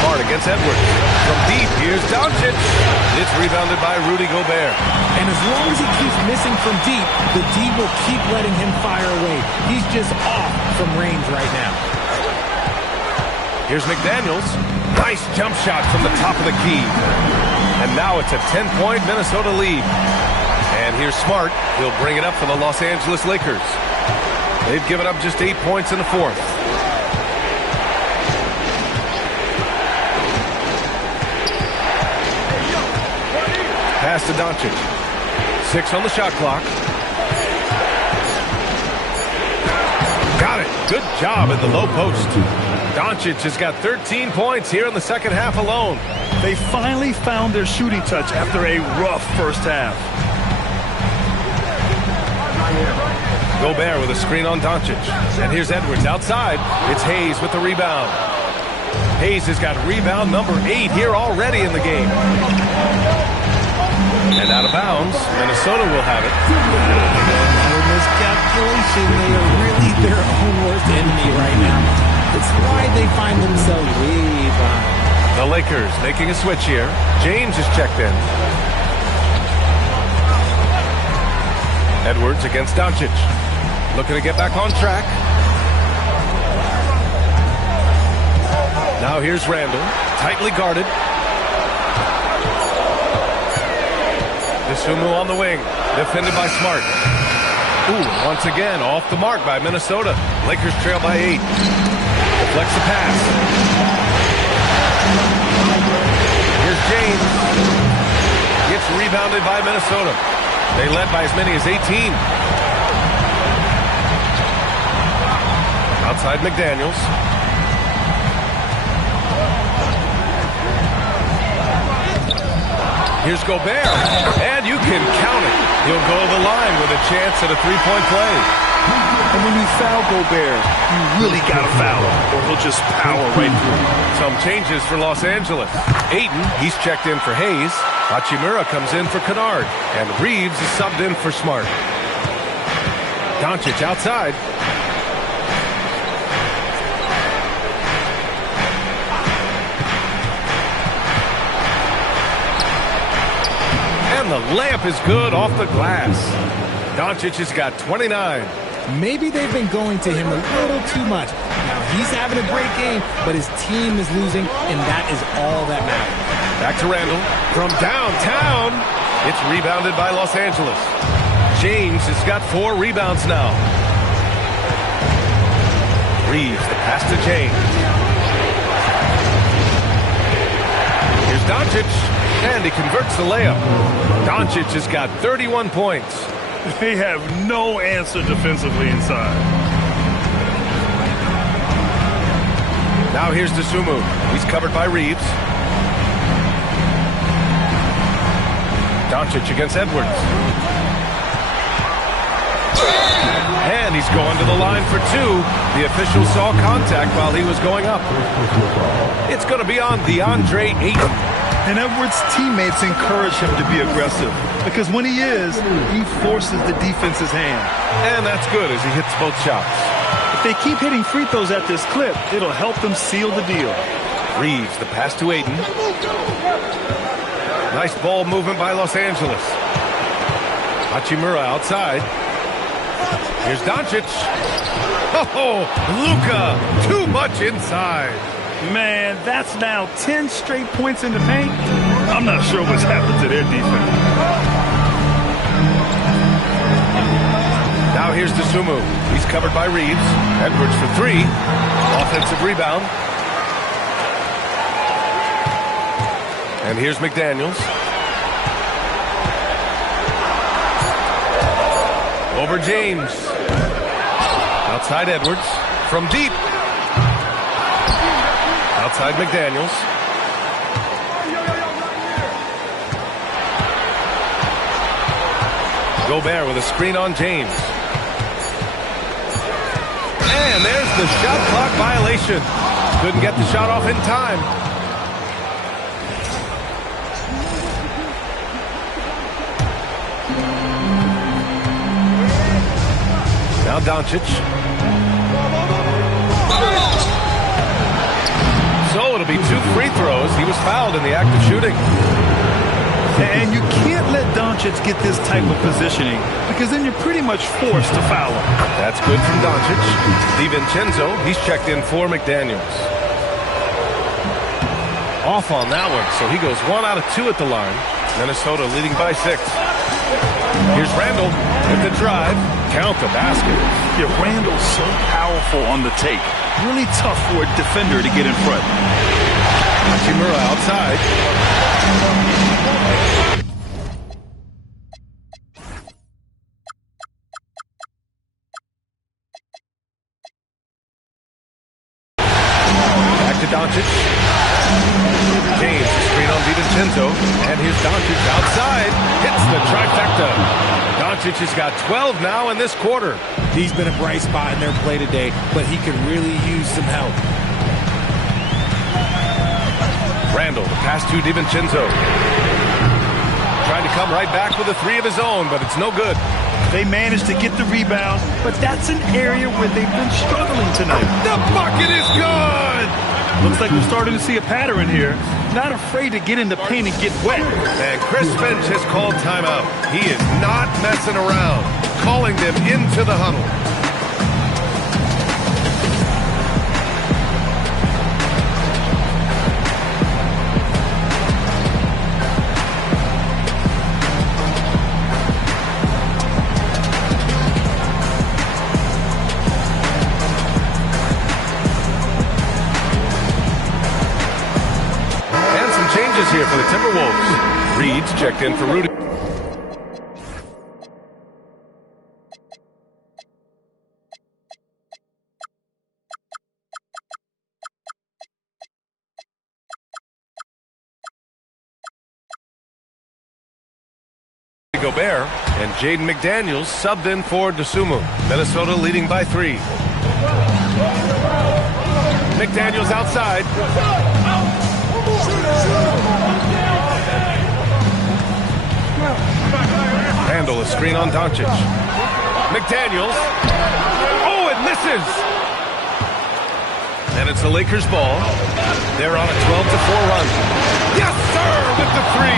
Smart against Edwards. From deep, here's Doncic. It's rebounded by Rudy Gobert. And as long as he keeps missing from deep, the D will keep letting him fire away. He's just off from range right now. Here's McDaniels. Nice jump shot from the top of the key. And now it's a 10-point Minnesota lead. And here's Smart. He'll bring it up for the Los Angeles Lakers. They've given up just 8 points in the fourth. Pass to Doncic. 6 on the shot clock. Got it. Good job at the low post. Doncic has got 13 points here in the second half alone. They finally found their shooting touch after a rough first half. Gobert with a screen on Doncic. And here's Edwards outside. It's Hayes with the rebound. Hayes has got rebound number 8 here already in the game. And out of bounds, Minnesota will have it. Another miscalculation. They are really their own worst enemy right now. It's why they find themselves way behind. The Lakers making a switch here. James is checked in. Edwards against Doncic. Looking to get back on track. Now here's Randall. Tightly guarded. Dosunmu on the wing. Defended by Smart. Ooh, once again, off the mark by Minnesota. Lakers trail by 8. Deflects the pass. Here's James. Gets rebounded by Minnesota. They led by as many as 18. Outside McDaniels. Here's Gobert. And you can count it. He'll go to the line with a chance at a three-point play. And when you foul Gobert, you really got to foul him, or he'll just power right through. Some changes for Los Angeles. Ayton, he's checked in for Hayes. Hachimura comes in for Kennard. And Reeves is subbed in for Smart. Doncic outside. And the layup is good off the glass. Doncic has got 29. Maybe they've been going to him a little too much. Now, he's having a great game, but his team is losing, and that is all that matters. Back to Randall. From downtown, it's rebounded by Los Angeles. James has got 4 rebounds now. Reeves, the pass to James. Here's Doncic, and he converts the layup. Doncic has got 31 points. They have no answer defensively inside. Now here's Dosunmu. He's covered by Reeves. Doncic against Edwards. And he's going to the line for two. The official saw contact while he was going up. It's going to be on DeAndre Ayton. And Edwards' teammates encourage him to be aggressive because when he is, he forces the defense's hand. And that's good as he hits both shots. If they keep hitting free throws at this clip, it'll help them seal the deal. Reeves, the pass to Ayton. Nice ball movement by Los Angeles. Hachimura outside. Here's Doncic. Oh, Luka, too much inside. Man, that's now 10 straight points in the paint. I'm not sure what's happened to their defense. Now here's Dosunmu. He's covered by Reeves. Edwards for three. Offensive rebound. And here's McDaniels. Over James. Outside Edwards. From deep. Outside McDaniels. Gobert with a screen on James. And there's the shot clock violation. Couldn't get the shot off in time. Now Doncic. So it'll be two free throws. He was fouled in the act of shooting. And you can't let Doncic get this type of positioning because then you're pretty much forced to foul him. That's good from Doncic. DiVincenzo, he's checked in for McDaniels. Off on that one, so he goes 1 out of 2 at the line. Minnesota leading by 6. Here's Randall with the drive. Count the basket. Yeah, Randall's so powerful on the take. Really tough for a defender to get in front. Hachimura outside. Back to Doncic. James, screen on DiVincenzo. And here's Doncic outside. Hits the trifecta. Doncic has got 12 now in this quarter. He's been a bright spot in their play today, but he could really use some help. Randall, the pass to DiVincenzo. Trying to come right back with a three of his own, but it's no good. They managed to get the rebound, but that's an area where they've been struggling tonight. The bucket is good! Looks like we're starting to see a pattern here. Not afraid to get in the paint and get wet. And Chris Finch has called timeout. He is not messing around, calling them into the huddle. Here for the Timberwolves. Reed's checked in for Rudy. Gobert and Jaden McDaniels subbed in for Dosunmu. Minnesota leading by 3. McDaniels outside. Randall, a screen on Doncic. McDaniels. Oh, it misses! And it's the Lakers ball. They're on a 12-4 run. Yes, sir, with the 3.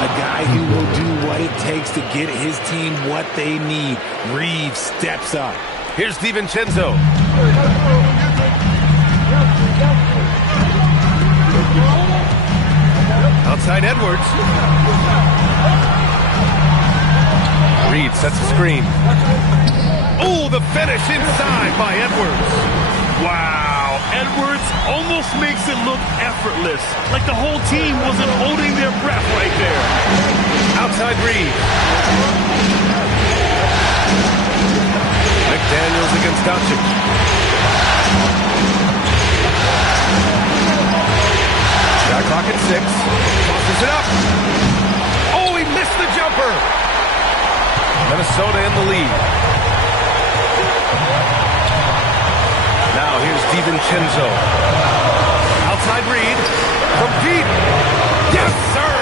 A guy who will do what it takes to get his team what they need. Reeves steps up. Here's DiVincenzo. Outside Edwards. Reed sets a screen. Oh, the finish inside by Edwards. Wow, Edwards almost makes it look effortless, like the whole team wasn't holding their breath right there. Outside Reed. McDaniels against Doncic. Minnesota in the lead. Now here's DiVincenzo. Outside Reed. From deep. Yes, sir!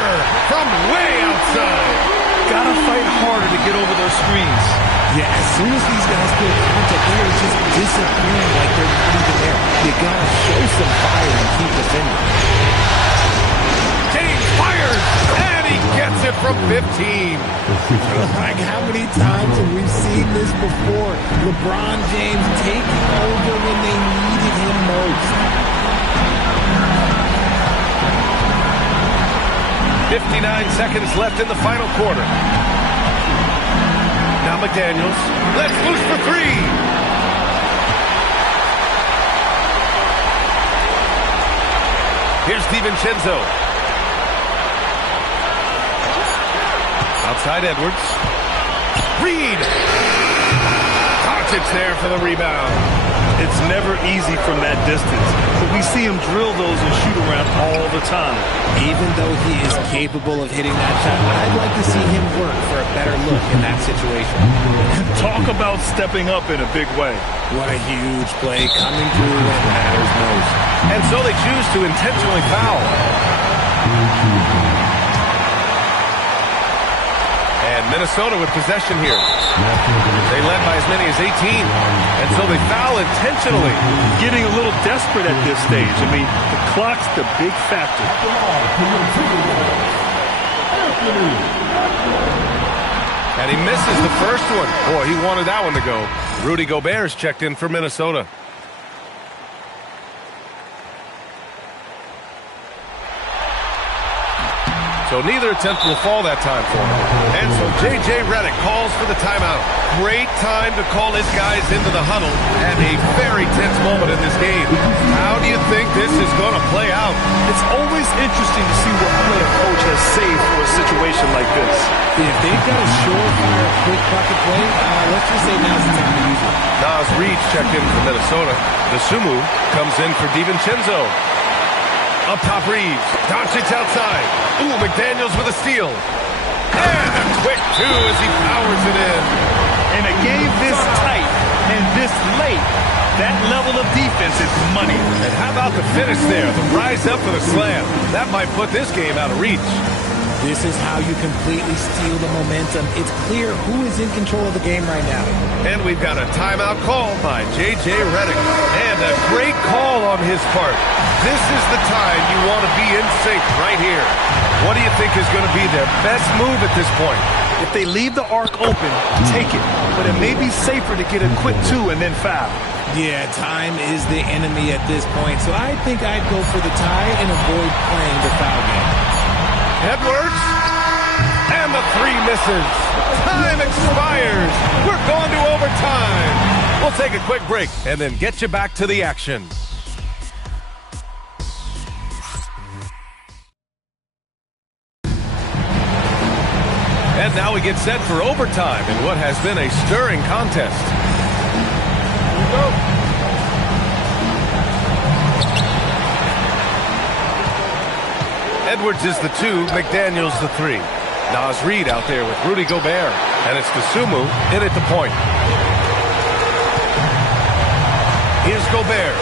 From way outside. Gotta fight harder to get over those screens. Yeah, as soon as these guys feel contact, they are just disappearing like they're not even there. You gotta show some fire and keep defending. James fires, and he gets it from 15. Like, how many times have we seen this before? LeBron James taking over when they needed him most. 59 seconds left in the final quarter. Now McDaniels, let's loose for three. Here's DiVincenzo. Outside Edwards. Reed. Doncic there for the rebound. It's never easy from that distance, but we see him drill those and shoot around all the time. Even though he is capable of hitting that shot, I'd like to see him work for a better look in that situation. Talk about stepping up in a big way. What a huge play coming through when it matters most. And so they choose to intentionally foul. And Minnesota with possession here. They led by as many as 18. And so they foul intentionally. Getting a little desperate at this stage. I mean, the clock's the big factor. And he misses the first one. Boy, he wanted that one to go. Rudy Gobert's checked in for Minnesota. So neither attempt will fall that time for him. And so J.J. Redick calls for the timeout. Great time to call his guys into the huddle at a very tense moment in this game. How do you think this is going to play out? It's always interesting to see what play a coach has saved for a situation like this. If they've got a surefire, quick bucket play, let's just say now's the time to use it. Naz Reed checked in for Minnesota. Dosunmu comes in for DiVincenzo. Up top Reeves. Doncic outside. Ooh, McDaniels with a steal. And a quick two as he powers it in. In a game this tight and this late, that level of defense is money. And how about the finish there? The rise up for the slam. That might put this game out of reach. This is how you completely steal the momentum. It's clear who is in control of the game right now. And we've got a timeout call by J.J. Redick. And a great call on his part. This is the time you want to be in sync right here. What do you think is going to be their best move at this point? If they leave the arc open, take it. But it may be safer to get a quick two and then foul. Yeah, time is the enemy at this point. So I think I'd go for the tie and avoid playing the foul game. Edwards, and the three misses. Time expires. We're going to overtime. We'll take a quick break and then get you back to the action. And now we get set for overtime in what has been a stirring contest. Here we go. Edwards is the 2, McDaniels the 3. Naz Reed out there with Rudy Gobert. And it's Dosunmu in at the point. Here's Gobert.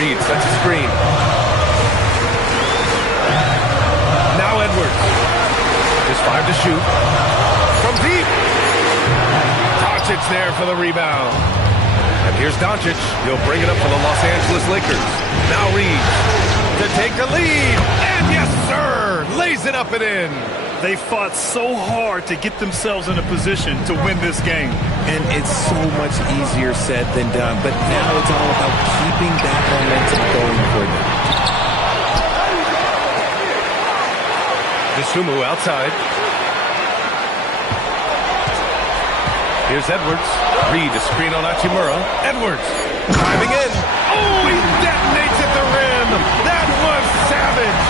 Reed sets a screen. Now Edwards. Just 5 to shoot. From deep. Doncic there for the rebound. And here's Doncic. He'll bring it up for the Los Angeles Lakers. Now Reed to take the lead. And yes, sir, lays it up and in. They fought so hard to get themselves in a position to win this game. And it's so much easier said than done. But now it's all about keeping that momentum going for them. Dosunmu outside. Here's Edwards. Reed to screen on Hachimura. Edwards driving in. Oh, he detonates at the rim. That was savage.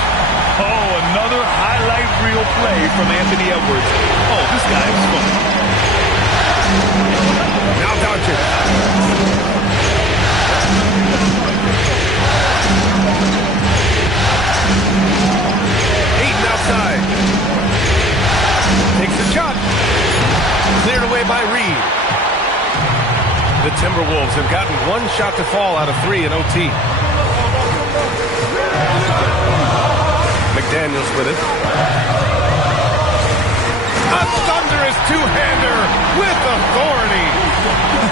Oh, another highlight reel play from Anthony Edwards. Oh, this guy is fun. Now Doncic. Aiton outside. The Timberwolves have gotten one shot to fall out of 3 in OT. McDaniels with it. A thunderous two-hander with authority.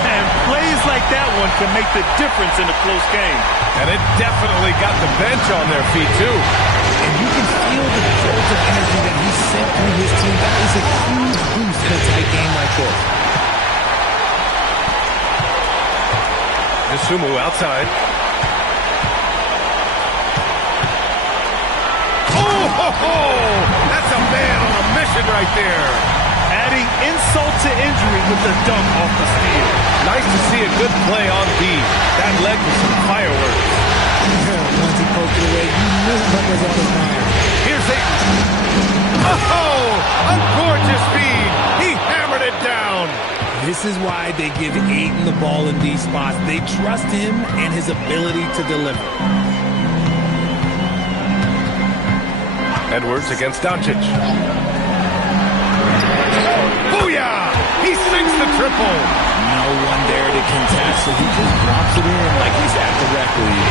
And plays like that one can make the difference in a close game. And it definitely got the bench on their feet, too. And you can feel the jolt of energy that he sent through his team. That is a huge boost in a tight game like this. Dosunmu outside. That's a man on a mission right there. Adding insult to injury with the dunk off the steal. Nice to see a good play on B. That led to some fireworks. Once he poked it away, you knew what was on his mind. Here's Ayton. A gorgeous feed. He hammered it down. This is why they give Ayton the ball in these spots. They trust him and his ability to deliver. Edwards against Doncic. Booyah! He sinks the triple. No one there to contest, so he just drops it in like he's at the rec league.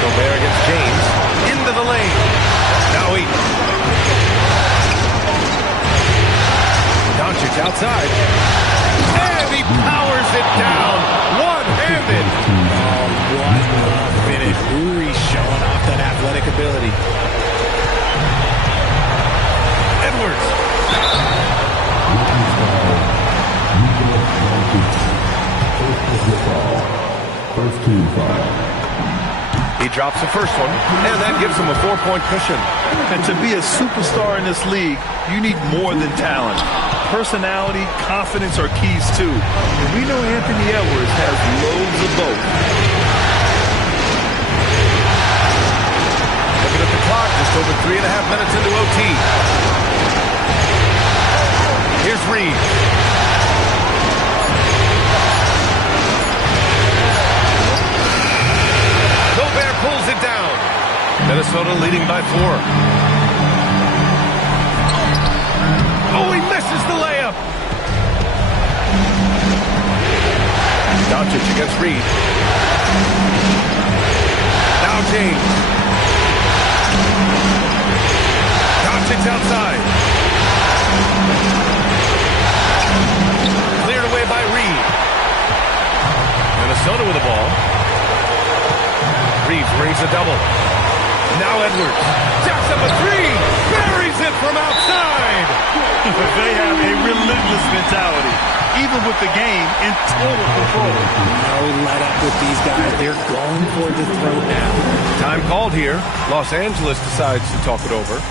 Gobert against James. Into the lane. Now Ayton. Doncic outside. And he powers it down. One-handed. Oh, what a finish. Uri's showing off that athletic ability. Edwards. First team foul. He drops the first one, and that gives him a 4-point cushion. And to be a superstar in this league, you need more than talent. Personality, confidence are keys too. And we know Anthony Edwards has loads of both. Looking at the clock, just over 3.5 minutes into OT. Here's Reed. Gobert pulls it down. Minnesota leading by 4. Oh, he misses the layup. Doncic against Reed. Now James. Doncic outside. Cleared away by Reed. Minnesota with the ball. Reeves brings a double. Now Edwards. Jacks up a 3. Buries it from outside. They have a relentless mentality, even with the game in total control. No let up with these guys. They're going for the throat now. Time called here. Los Angeles decides to talk it over.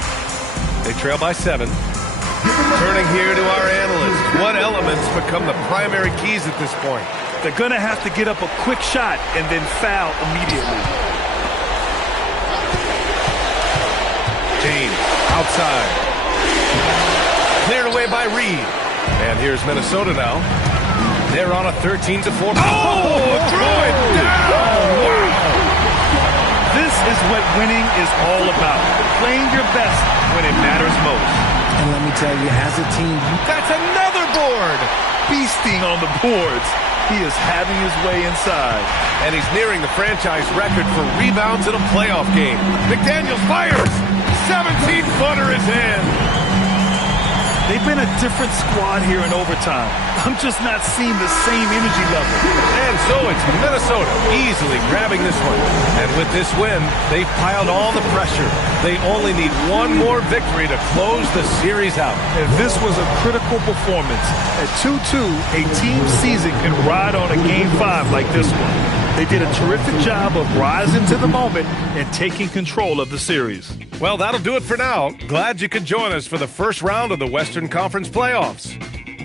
They trail by 7. Turning here to our analyst. What elements become the primary keys at this point? They're going to have to get up a quick shot and then foul immediately. James outside. Cleared away by Reed. And here's Minnesota now. They're on a 13-4. Oh, threw it down! Wow! This is what winning is all about. Playing your best when it matters most. And let me tell you, as a team, That's another board! Feasting on the boards. He is having his way inside. And he's nearing the franchise record for rebounds in a playoff game. McDaniels fires! 17-footer is in! They've been a different squad here in overtime. I'm just not seeing the same energy level. And so it's Minnesota easily grabbing this one. And with this win, they've piled on the pressure. They only need one more victory to close the series out. And this was a critical performance. At 2-2, a team season can ride on a Game 5 like this one. They did a terrific job of rising to the moment and taking control of the series. Well, that'll do it for now. Glad you could join us for the first round of the Western Conference playoffs.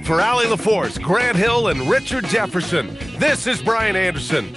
For Allie LaForce, Grant Hill, and Richard Jefferson, this is Brian Anderson.